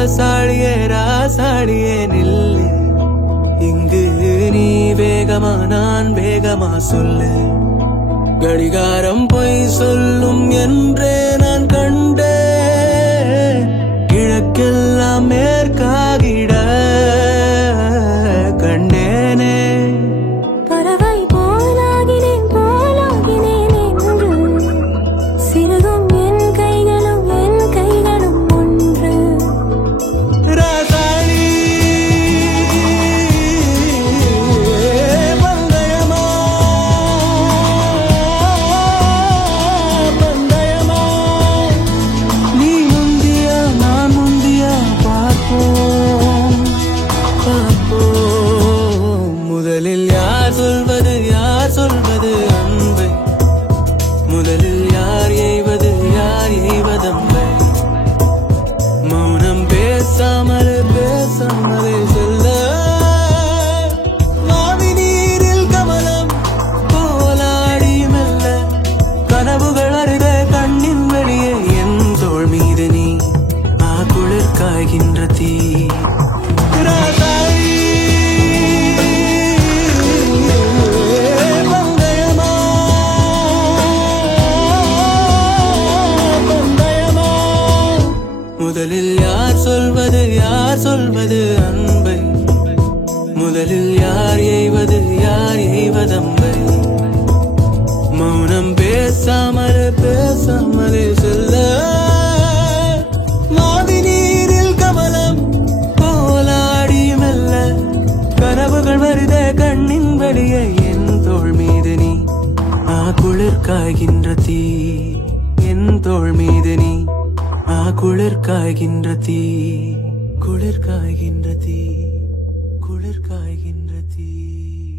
ராசாடியே நில்லு. இங்கு நீ வேகமா நான் வேகமா சொல்லு. கடிகாரம் பொய் சொல்லும் என்றே நான் கண்டேன். கிழக்கெல்லாம் மேற்காகிட கண்டேனே. பறவை போலாகினேன் என்று சிறுகும் என் கைகளும் ஒன்று. ராசாடி பந்தயமா நீ முந்தியா நான் முந்தியா பார்ப்போம். முதலில் யார் சொல்வது அன்பை? முதலில் யார் எய்வதம்பை? மௌனம் பேசாமலே சொல்ல. மாவி நீரில் கமலம் போலாடி மெல்ல. கனவுகள் அருக கண்ணின் வெளியே என் தோள் மீது நீ குளிர் காய்கின்ற தீ. முதலில் யார் சொல்வது அன்பை? முதலில் யார் எய்வதம்பை? மௌனம் பேசாமலே சொல்ல. மாவி நீரில் கமலம் போலாடி மெல்ல. கனவுகள் வருத கண்ணின் வெளியே என் தோள் மீது நீ குளிர் காய்கின்ற தீ. என் தோள் மீது நீ குளிர் காய்கின்ற தீ. குளிர் காய்கின்ற தீ. குளிர் காய்கின்ற தீ.